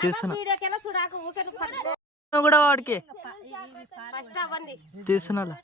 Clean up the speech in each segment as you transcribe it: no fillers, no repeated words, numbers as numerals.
తీస్తున్నా కూడా వాడికి తీస్తున్నా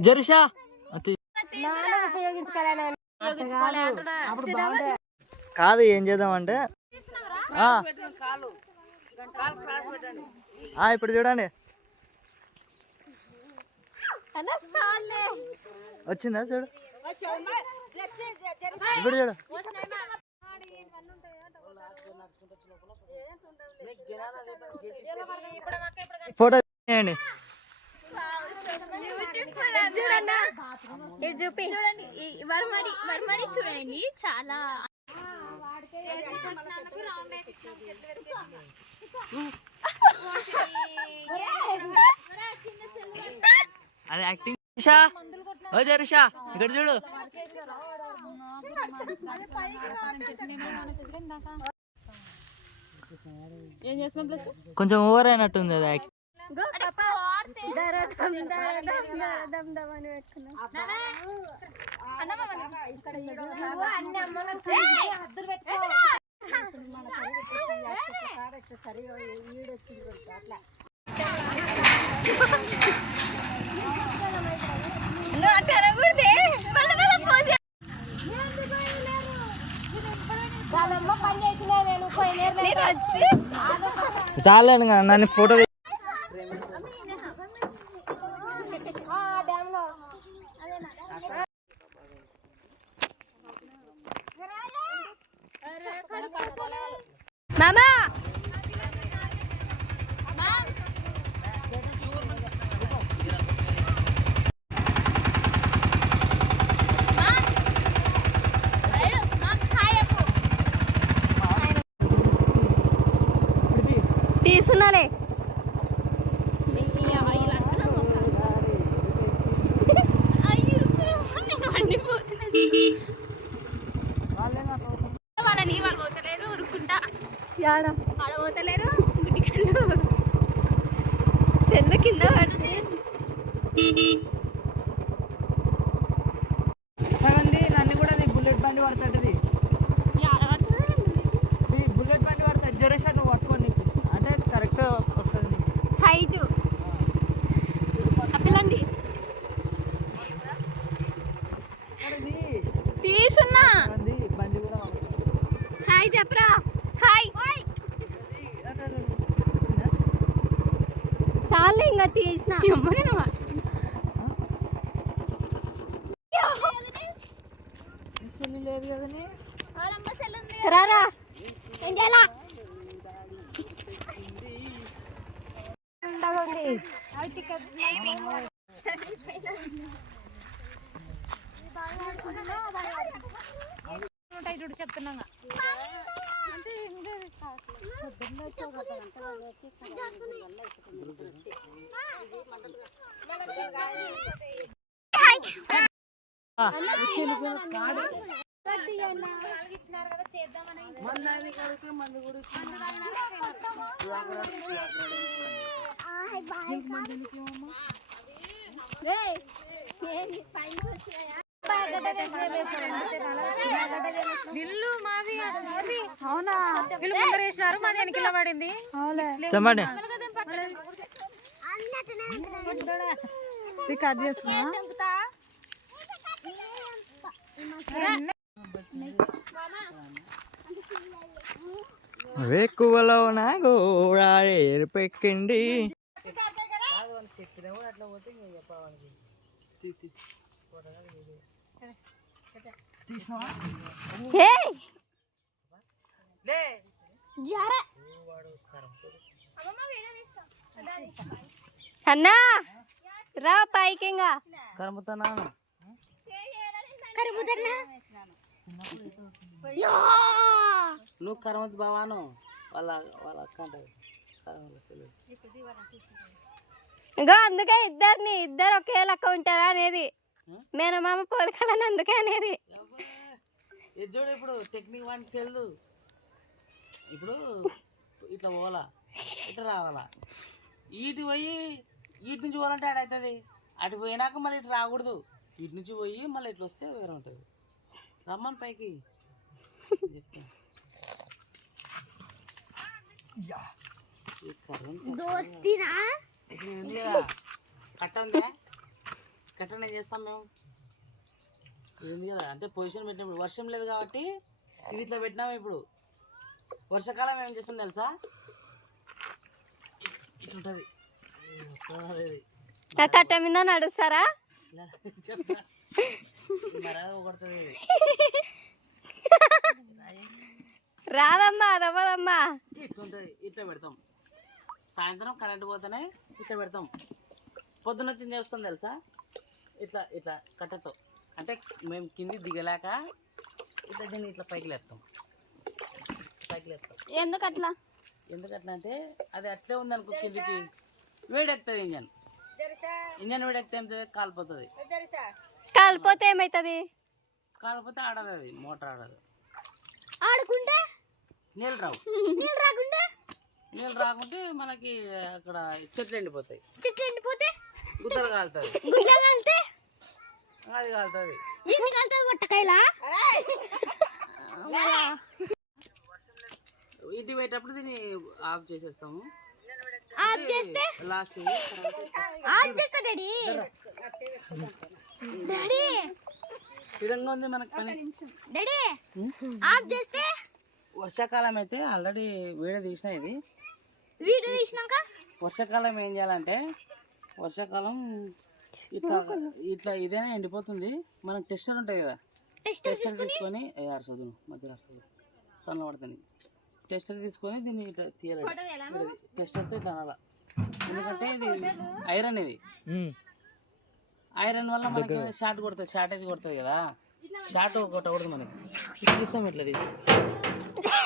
జరుషా కాదు ఏం చేద్దామంటే ఇప్పుడు చూడండి వచ్చిందా చూడు ఇప్పుడు చూడు ఫోటో చేయండి చూపి వర్మడి చూడండి చాలా అది యాక్టింగ్ రిషా ఓజే రిషా ఇక్కడ చూడు కొంచెం ఓవర్ అయినట్టుంది అది యాక్టింగ్ చాలేను నన్ను ఫోటో మామా తీసున్నాలే వాళ్ళని వాళ్ళు పోతలేరు ఉరుకుంటా ఆడ పోతలేరు గుడికల్లు సెల్ల కింద పడుతుంది నన్ను కూడా బుల్లెట్ బండి పడుతుంది బుల్లెట్ బండి పడుతుంది జరేషా నువ్వు పట్టుకోండి అంటే కరెక్ట్ వస్తుంది హైట్ పిల్లండి తీసున్నా బండి కూడా హాయ్ చెప్పరా హాయ్ చాలే ఇంకా తీసిన లేదు కదని రారా ఏం చేయాలా చూడు చెప్తున్నా ఇల్లు మాది అవునా వీళ్ళు ముందర వేసినారు మాది వెనకిలా పడింది కట్ చేస్తున్నా వేకువలో నా గోడెక్కిండి అన్నా రా పైకి ఇంకా నువ్వు కరమత్ బావాను వాళ్ళ వాళ్ళ అక్క అంటది ఇంకా అందుకే ఇద్దరు ఒకే లెక్క ఉంటారా అనేది మేనమామ పోలికలని అందుకే అనేది చూడు ఇప్పుడు టెక్నిక్ వానికి తెలుదు ఇప్పుడు ఇట్లా పోవాలా ఇట్లా రావాలా ఇటు పోయి ఇటు నుంచి పోవాలంటే ఆడ అవుతుంది. అటు పోయినాక మళ్ళీ ఇటు రాకూడదు. ఇటు నుంచి పోయి మళ్ళీ ఇట్లా వస్తే వేరే ఉంటుంది. రమ్మని పైకి దోస్తినా ఇప్పుడు ఉంది కదా కట్టండి. కట్టనే చేస్తాం మేము. ఇది ఉంది కదా అంటే పొజిషన్ పెట్టినప్పుడు వర్షం లేదు కాబట్టి ఇది ఇట్లా పెట్టినాము. ఇప్పుడు వర్షాకాలం ఏం చేస్తాం తెలుసా, ఇట్లుంటుంది. కట్ట మీద నడుస్తారా? రాదమ్మా అదవ్వదమ్మా. ఇట్లుంటుంది. ఇట్లా పెడతాం. సాయంత్రం కరెంట్ పోతేనే ఇట్లా పెడతాం. పొద్దున్న వచ్చి చేస్తాం తెలుసా, ఇట్లా ఇట్లా కట్టతో. అంటే మేము కింది దిగలేక ఇట్లా దీన్ని ఇట్లా పైకి లేస్తాం. ఎందుకట్లా? ఎందుకట్లా అంటే అది అట్లే ఉందనుకో కిందికి వేడెక్కుతుంది. ఇంజన్ వేడెక్కితే ఏమవుతుంది, కాలిపోతుంది. కాలిపోతే ఏమవుతుంది? కాలిపోతే ఆడదు, అది మోటార్ ఆడదు. ఆడుకుంటే నీళ్ళు రావు. నీళ్ళు రాకుంటే మనకి అక్కడ చెట్లు ఎండిపోతాయి. గుద్దలు కాలుతుంది. అది కాలుతుంది. ఇటు పోయేటప్పుడు దీన్ని ఆఫ్ చేసేస్తాము. లాస్ట్ విధంగా ఉంది మనకు పని. వర్షాకాలం అయితే ఆల్రెడీ వీడియో తీసిన. ఇది వర్షాకాలం ఏం చేయాలంటే, వర్షాకాలం ఇట్లా ఇట్లా ఇదేనా ఎండిపోతుంది. మనకు టెస్టర్ ఉంటుంది కదా, టెస్టర్ తీసుకొని చదువు మధ్య తన పడుతుంది. టెస్టర్ తీసుకొని దీన్ని ఇట్లా తీయాలి. టెస్టర్తో ఇట్లా అనాల. ఎందుకంటే ఇది ఐరన్. ఇది ఐరన్ వల్ల మనకి షార్ట్ కొడుతుంది, షార్టేజ్ కొడుతుంది కదా. షార్ట్ కొట్టకూడదు మనకి. ఇట్లా తీస్తాం. ఇట్లా తీస్తాం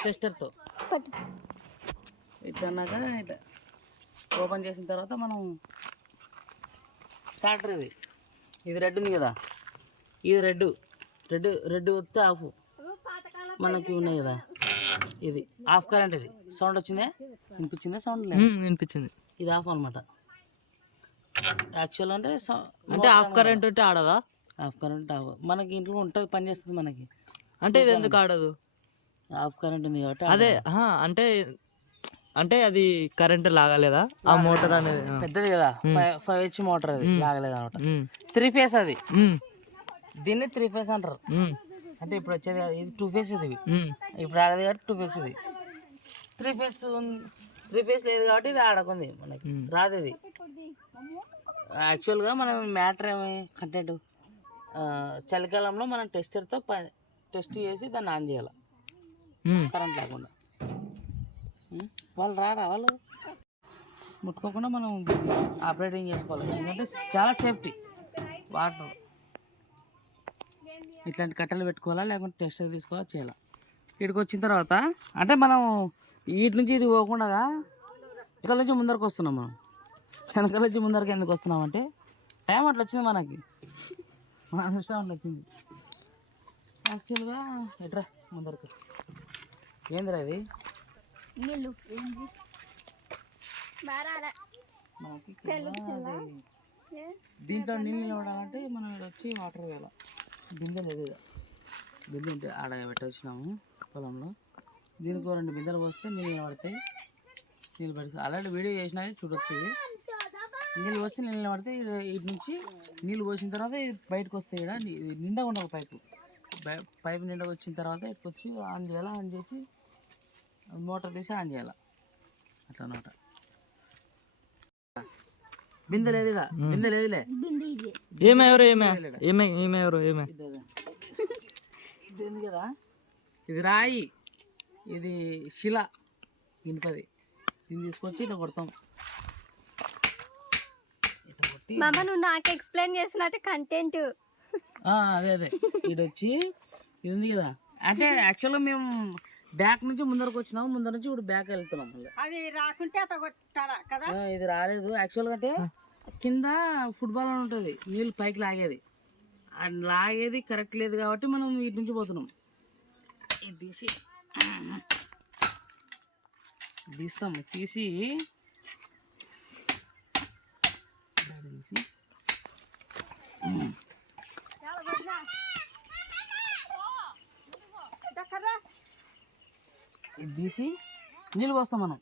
టెస్టర్తో. ఇట్లా అన్నాక ఇట్లా ఓపెన్ చేసిన తర్వాత మనం స్టార్టర్. ఇది రెడ్ ఉంది కదా, ఇది రెడ్ వస్తే ఆఫ్. మనకి ఉన్నాయి కదా, ఇది ఆఫ్ కరెంట్. ఇది సౌండ్ వచ్చిందే, వినిపించిందా? సౌండ్ లేదు, వినిపించింది. ఇది ఆఫ్ అనమాట. యాక్చువల్ అంటే ఆఫ్ కరెంట్ ఉంటే ఆడదా? ఆఫ్ కరెంట్ ఆఫ్ మనకి ఇంట్లో ఉంటుంది, పని చేస్తుంది మనకి. అంటే ఇది ఎందుకు ఆడదు? ఆఫ్ కరెంట్ ఉంది కాబట్టి. అదే అంటే అది కరెంట్ లాగలేదా ఆ మోటార్ అనేది? పెద్దది కదా, 5H మోటార్. అది లాగలేదు అనమాట. 3 ఫేస్ అది. దీన్ని 3 ఫేస్ అంటారు. అంటే ఇప్పుడు వచ్చేది ఇది 2 ఫేస్. ఇది ఇప్పుడు రాలేదు కాబట్టి 2 ఫేస్. ఇది 3 ఫేస్ లేదు కాబట్టి ఇది ఆడకుంది మనకి, రాదు. ఇది యాక్చువల్గా మనం మ్యాటర్ ఏమి కంటెంట్, చలికాలంలో మనం టెస్టర్తో టెస్ట్ చేసి దాన్ని ఆన్ చేయాలి కరెంట్ లేకుండా. వాళ్ళు వాళ్ళు ముట్టుకోకుండా మనం ఆపరేటింగ్ చేసుకోవాలి. ఎందుకంటే చాలా సేఫ్టీ. వాటర్ ఇట్లాంటి కట్టెలు పెట్టుకోవాలా, లేకుంటే టెస్టర్ తీసుకోవాలా, చేయాలి. ఇక్కడికి వచ్చిన తర్వాత అంటే మనం వీటి నుంచి ఇటు పోకుండా వెనకాల నుంచి ముందరకు వస్తున్నాం. మనం వెనకాల నుంచి ముందరకు ఎందుకు వస్తున్నాం అంటే టైం అట్లా వచ్చింది మనకి, మన అదృష్టం అట్లా వచ్చింది. యాక్చువల్గా ఎట్రా ముందరకు ఏందిరా ఇది మనకి దీంట్లో నీళ్ళు నిలవడాలంటే మనం ఇక్కడ వచ్చి వాటర్ వేయాలి. బిందె లేదు, బిందె ఉంటే ఆడ పెట్టొచ్చినాము పొలంలో. దీనికి 2 బిందెలు పోస్తే నీళ్ళు నిలబడతాయి. నీళ్ళు పడి ఆల్రెడీ వీడియో చేసినది చూడొచ్చు. ఇది నీళ్ళు పోస్తే నీళ్ళు నిలబడితే ఇటు నుంచి నీళ్ళు పోసిన తర్వాత ఇది బయటకు వస్తాయి. ఇక్కడ ఇది నిండా ఉండవు. పైపు నిండా వచ్చిన తర్వాత ఇటుకొచ్చి ఆన్ చేయాలి. ఆన్ చేసి మోటార్ తీసి ఆన్ చేయాలి. అట్లా అన్నమాట. బిందె లేదు, బిందె లేదులే. ఇది కదా, ఇది రాయి, ఇది శిల, ఇనుపది. దీన్ని తీసుకొచ్చి ఇట్లా కొడతాం. మామ నువ్వు నాకు ఎక్స్ప్లెయిన్ చేసినట్టు కంటెంట్. అదే ఇది వచ్చి ఇది ఉంది కదా. అంటే యాక్చువల్గా మేము బ్యాక్ నుంచి ముందరకు వచ్చినాము, ముందర నుంచి ఇప్పుడు బ్యాక్ వెళ్తున్నాం. అది రాకుంటే ఇది రాలేదు. యాక్చువల్గా అంటే కింద ఫుట్బాల్ అని ఉంటుంది, నీళ్ళు పైకి లాగేది. అది లాగేది కరెక్ట్ లేదు కాబట్టి మనం వీటి నుంచి పోతున్నాం. ఇది తీస్తాము. తీసి తీసి నీళ్ళు పోస్తాం మనం.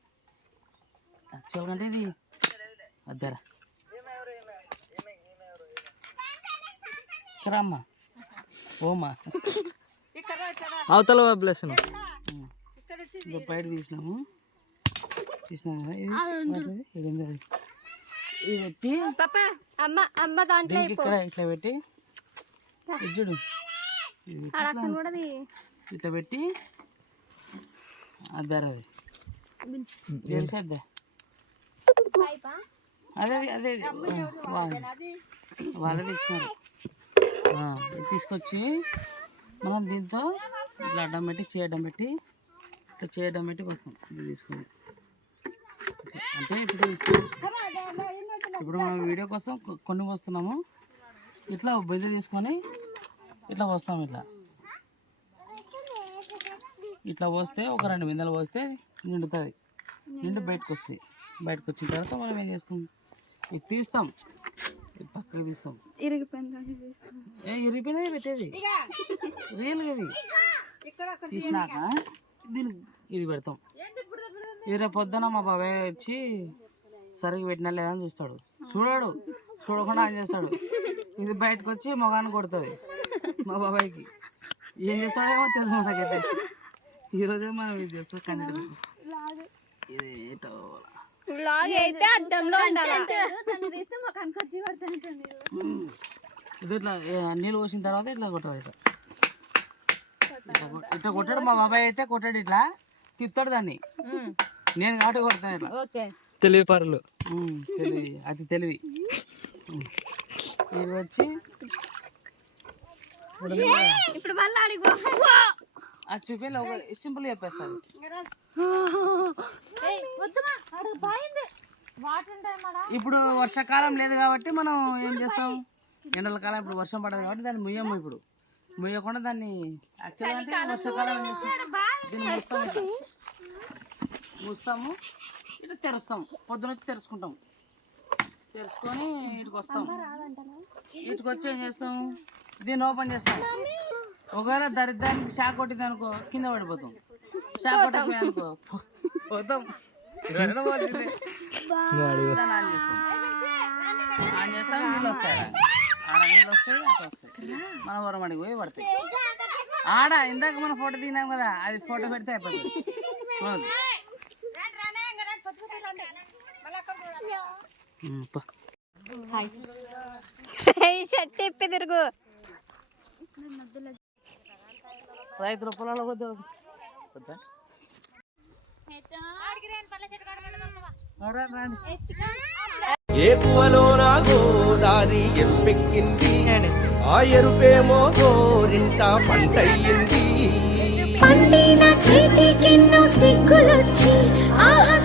యాక్చువల్గా అంటే ఇది అద్దరా ఇక్కడ అమ్మా ఓమా అవతల ప్లస్ ఇంకా బయట తీసినాము కదా ఇది పెట్టి పాపా అమ్మ అమ్మ దాంట్లో దీనికి ఇక్కడ ఇట్లా పెట్టి చూడు ఇట్లా పెట్టి అద్దరా అది తెలిసేద్దా అదే అదే వాళ్ళది ఇచ్చినారు. తీసుకొచ్చి మనం దీంతో ఇట్లా అడ్డం పెట్టి చేయడం పెట్టి ఇట్లా చేయడం పెట్టి వస్తాం. ఇది తీసుకొని అంటే ఇప్పుడు మనం వీడియో కోసం కొన్ని వస్తున్నాము. ఇట్లా బిందె తీసుకొని ఇట్లా వస్తాం. ఇట్లా పోస్తే ఒక 2 బిందెలు పోస్తే నిండుతుంది. నిండు బయటకు వస్తాయి. బయటకు వచ్చిన తర్వాత మనం ఏం చేస్తాం, ఇది తీస్తాం, పక్కకు తీస్తాం. ఇరిగిపోయినది పెట్టేది రియల్గా ఇది తీసినాక దీనికి ఇది పెడతాం. రేపు పొద్దున మా బాబాయ్ వచ్చి సరిగ్గా పెట్టినా లేదని చూస్తాడు. చూడకుండా ఆన్ చేస్తాడు. ఇది బయటకు వచ్చి మొగాన్ని కొడుతుంది మా బాబాయ్కి. ఏం చేస్తాడేమో తెలుసు మనకైతే. ఈరోజే మనం ఇది చేస్తాం. కంటి అయితే అద్దంలో ఇది ఇట్లా నీళ్ళు పోసిన తర్వాత ఇట్లా కొట్టాలి. ఇట్లా కొట్టాడు మా బాబాయ్. అయితే కొట్టాడు ఇట్లా తిప్పుతాడు దాన్ని. నేను కాబట్టి కొడతాను ఇట్లా. తెలివి పరులు తెలివి, అది తెలివి. ఇది వచ్చి ఇప్పుడు మళ్ళీ అడిగో అది చూపి సింపుల్ చెప్పేస్తాను. ఇప్పుడు వర్షాకాలం లేదు కాబట్టి మనం ఏం చేస్తాం, ఎండల కాలం. ఇప్పుడు వర్షం పడదు కాబట్టి దాన్ని ముయ్యము. ఇప్పుడు ముయ్యకుండా దాన్ని యాక్చువల్గా అంటే వర్షాకాలం ఏం చేస్తాం, దీన్ని మూస్తాము. ఇట్లా తెరుస్తాం. పొద్దున వచ్చి తెరుచుకుంటాం. తెరుచుకొని ఇటుకు వస్తాం. ఇటుకు వచ్చి ఏం చేస్తాం, దీన్ని ఓపెన్ చేస్తాం. ఒకవేళ దరిద్రానికి షాక్ కొట్టింది అనుకో కింద పడిపోతాం. షాక్ కొట్టిపోయి అనుకో పోతాం. ఆన్ చేస్తాం. నీళ్ళు వస్తాయి. ఆడ నీళ్ళు వస్తాయి, అట్లా వస్తాయి. మనం వరమడికి పోయి పడతాయి. ఆడ ఇందాక మనం ఫోటో దిగినాం కదా, అది ఫోటో పెడితే అయిపోతుంది. చెట్టు ఇప్పి తిరుగు. రైతుల పొలాలు ఏకువలో నా గోదారి ఎంపెక్కింది, ఆ ఎరుపేమో గోరింట పంటయ్యింది. పండిన చేతికెన్నో సిగ్గులొచ్చి ఆహా